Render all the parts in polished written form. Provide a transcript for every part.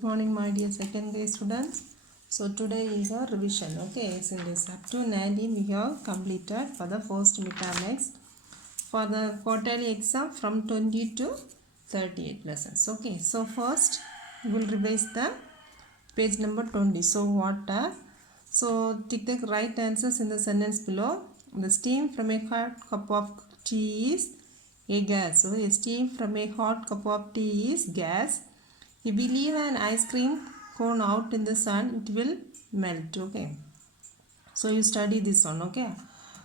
Good morning, my dear second grade students. So today is our revision. Okay, so this up to 19 we have completed for the first mechanics for the quarterly exam from 20 to 38 lessons. Okay, so first we will revise the page number 20. So water. So tick the right answers in the sentence below. The steam from a hot cup of tea is a gas. So a steam from a hot cup of tea is gas. If we leave an ice cream cone out in the sun, it will melt. Okay. So you study this one. Okay.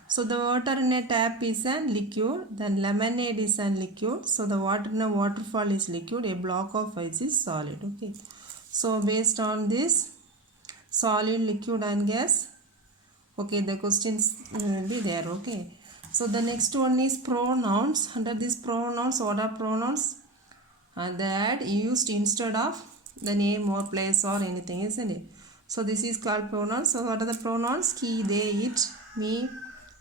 So the water in a tap is a liquid. Then lemonade is a liquid. So the water in a waterfall is liquid. A block of ice is solid. Okay. So based on this solid, liquid and gas. Okay. The questions will be there. Okay. So the next one is pronouns. Under these pronouns, what are pronouns? That used instead of the name or place or anything, isn't it? So this is called pronouns. So what are the pronouns? He, they, it, me,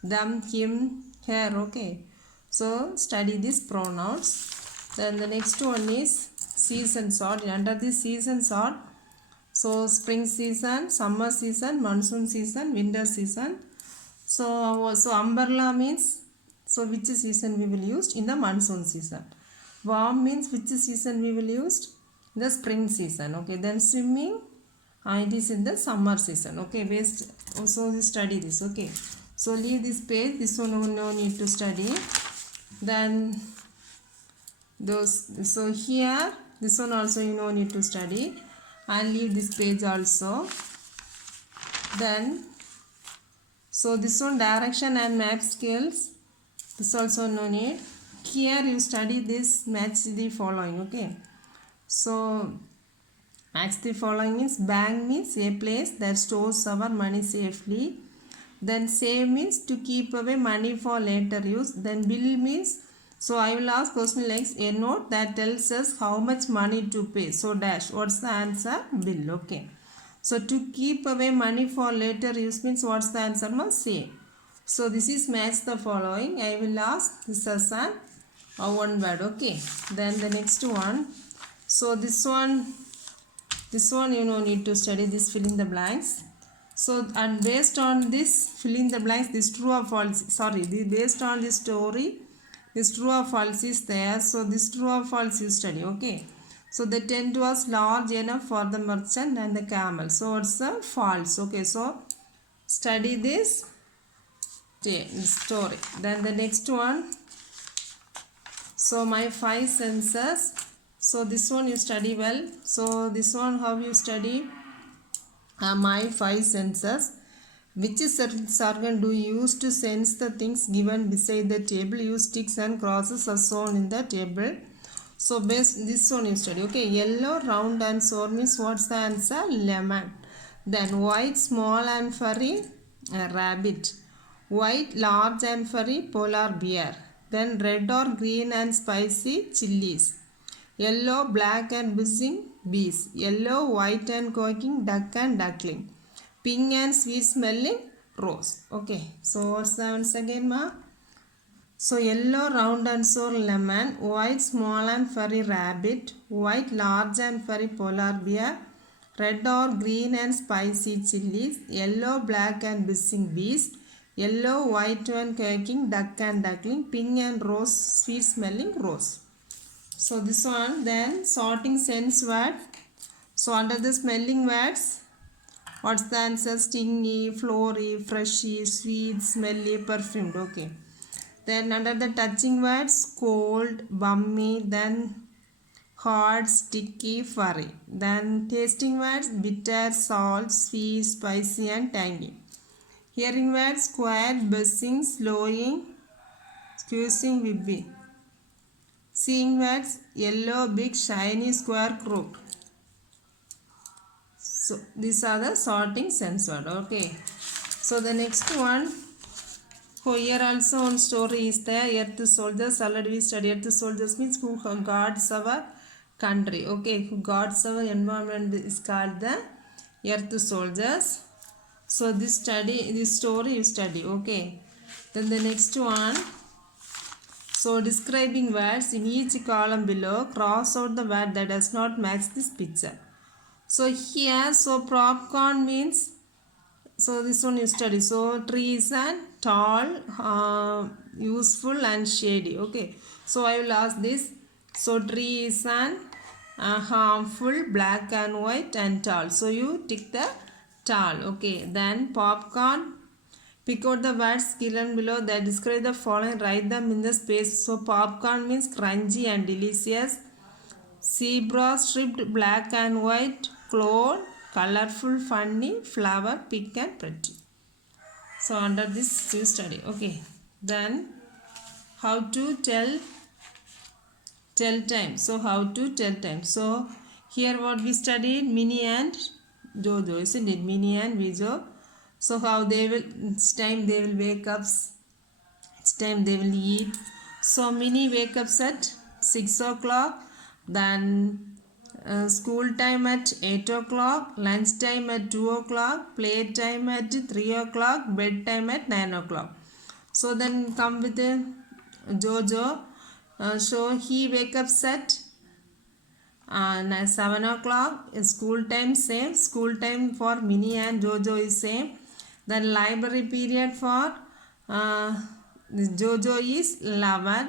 them, him, her. Okay. So study these pronouns. Then the next one is season sort. Under this season sort, so spring season, summer season, monsoon season, winter season. So umbrella means, so which season we will use? In the monsoon season. Warm means which season we will use? The spring season. Okay. Then swimming, it is in the summer season. Okay. So we study this. Okay. So leave this page. This one no need to study. Then so here this one also you no need to study. I'll leave this page also. Then so this one direction and map skills. This also no need. Here you study this, match the following. Okay. So match the following means bank means a place that stores our money safely. Then save means to keep away money for later use. Then bill means, so I will ask question like a note that tells us how much money to pay. So dash, what's the answer? Bill. Okay. So to keep away money for later use means what's the answer? Must save. So this is match the following. I will ask this as an one word. Okay. Then the next one. So this one you know need to study this fill in the blanks. So and based on this fill in the blanks, this true or false. Based on this story, this true or false is there. So this true or false you study. Okay. So the tent was large enough for the merchant and the camel. So it's a false. Okay. So study this story. Then the next one. So my 5 senses. So this one you study well. So this one how you study? My 5 senses. Which organ do you use to sense the things given beside the table? Use ticks and crosses as shown in the table. So based this one you study. Okay. Yellow, round and sour means what's the answer? Lemon. Then white, small and furry, rabbit. White, large and furry, polar bear. Then red or green and spicy, chilies. Yellow, black and buzzing, bees. Yellow, white and quaking, duck and duckling. Pink and sweet smelling, rose. Okay. So what's the answer again, ma? So yellow, round and sour, lemon. White, small and furry, rabbit. White, large and furry, polar bear. Red or green and spicy, chilies. Yellow, black and buzzing, bees. Yellow, white and quaking, duck and duckling. Pink and rose, sweet smelling, rose. So this one, then sorting sense word. So under the smelling words, what's the answer? Stingy, flory, freshy, sweet, smelly, perfumed. Okay. Then under the touching words, cold, bummy, then hard, sticky, furry. Then tasting words, bitter, salt, sweet, spicy and tangy. Hearing words, quiet, buzzing, slowing, squeezing, whippy. Seeing words, yellow, big, shiny, square, crook. So these are the sorting sense word. Okay. So the next one. Oh, here also one story is there. Earth soldiers. Already we studied. Earth soldiers means who guards our country. Okay. Who guards our environment is called the Earth soldiers. So this story you study. Okay. Then the next one. So describing words in each column below, cross out the word that does not match this picture. So here, so popcorn means, so this one you study. So trees and tall, useful and shady. Okay, so I will ask this. So tree is an harmful, black and white and tall. So you tick the tall. Okay, then popcorn. Pick out the words given below that describe the following. Write them in the space. So popcorn means crunchy and delicious. Zebra stripped black and white. Cloud colorful, funny. Flower pink and pretty. So under this you study. Okay, then how to tell time. So how to tell time. So here what we studied, Minnie and Jojo, isn't it? Minnie and Vijo. So how they will, it's time they will wake up, it's time they will eat. So Minnie wake up at 6 o'clock, then school time at 8 o'clock, lunch time at 2 o'clock, play time at 3 o'clock, bed time at 9 o'clock. So then come with the Jojo. So he wake up at 7 o'clock. School time same. School time for Minnie and Jojo is same. Then library period for Jojo is 11.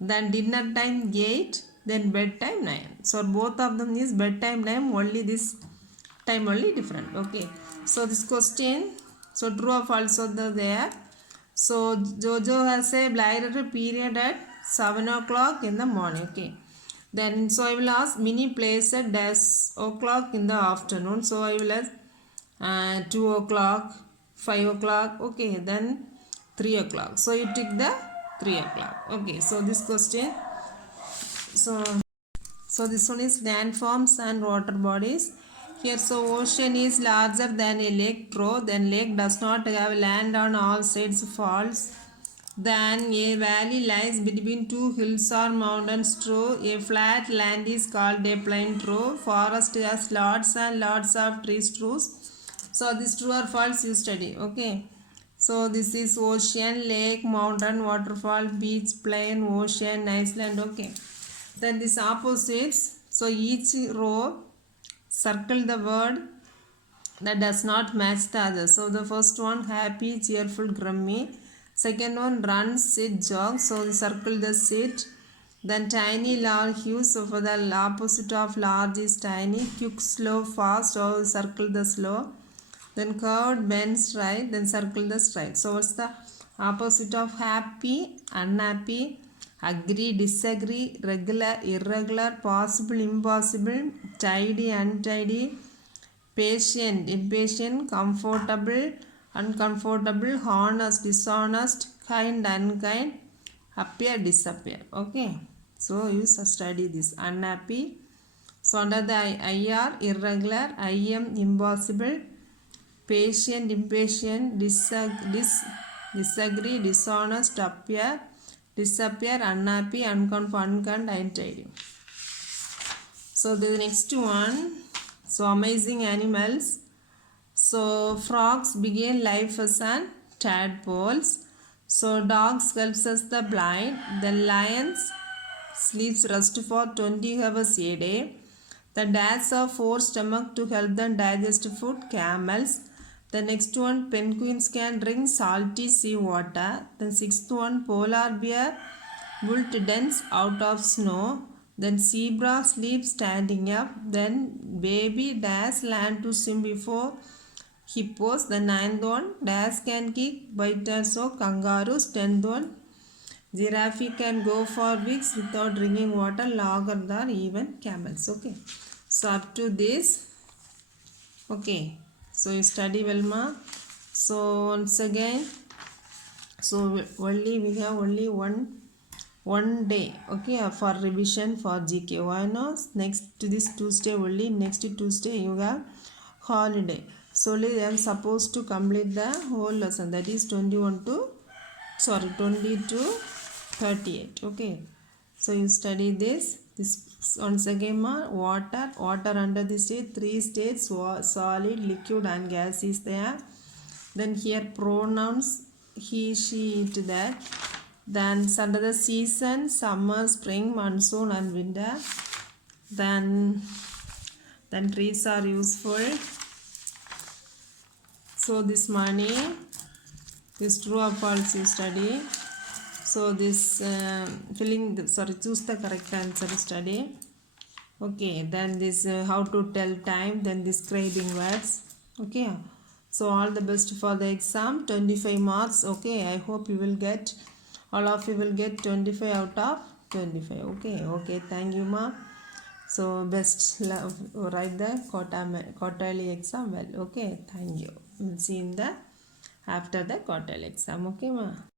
Then dinner time 8. Then bedtime 9. So both of them is bedtime time. Only this time only different. Okay. So this question. So true or false so there. So Jojo has a library period at 7 o'clock in the morning. Okay. Then so I will ask Minnie plays at dash o'clock in the afternoon. So I will ask 2 o'clock, 5 o'clock. Okay. Then 3 o'clock. So you tick the 3 o'clock. Okay. So this question. So this one is landforms and water bodies. Here, so ocean is larger than a lake. True. Then lake does not have land on all sides. False. Then a valley lies between two hills or mountains. True. A flat land is called a plain. True. Forest has lots and lots of trees. True. So this true or false you study. Okay. So this is ocean, lake, mountain, waterfall, beach, plain, ocean, Iceland. Okay. Then this opposites. So each row circle the word that does not match the other. So the first one happy, cheerful, grummy. Second one run, sit, jog. So we circle the sit. Then tiny, large, huge. So for the opposite of large is tiny. Quick, slow, fast. So we circle the slow. Then curved, bend, straight. Then circle the straight. So what's the opposite of happy? Unhappy. Agree, disagree. Regular, irregular. Possible, impossible. Tidy, untidy. Patient, impatient. Comfortable, uncomfortable. Honest, dishonest. Kind, unkind. Appear, disappear. Okay. So you study this. Unhappy. So under the IR, irregular. IM, impossible. Patient, impatient. Disagree, dishonest. Appear, disappear. Unhappy, unkind, untidy. So the next one. So amazing animals. So frogs begin life as an tadpoles. So dogs helps us the blind. The lions sleeps rest for 20 hours a day. The dash of 4 stomach to help them digest food. Camels. The next one, penguins can drink salty sea water. The sixth one, polar bear built dens out of snow. Then zebra sleeps standing up. Then baby dash land to swim before hippos. The ninth one, dash can kick, bite so kangaroos. 10th one, giraffe can go for weeks without drinking water, longer than even camels. Okay. So up to this. Okay. So you study well, ma. So once again, so only we have only one day, okay, for revision for GK. Why not? Next to this Tuesday only. Next Tuesday you have holiday. So I am supposed to complete the whole lesson. That is 20 to 38. Okay. So you study this. This once again, ma, water under this stage, 3 states, solid, liquid and gas is there. Then here pronouns, he, she, it, that. Then under the season, summer, spring, monsoon and winter. Then then trees are useful. So this morning, this true or false you study. So this choose the correct answer study. Okay, then this how to tell time, then describing words. Okay, so all the best for the exam, 25 marks. Okay, I hope you will get, all of you will get 25 out of 25. Okay, thank you, ma. So best love, write the quarterly exam well. Okay, thank you. We'll see in the after the quarterly exam. Okay, ma.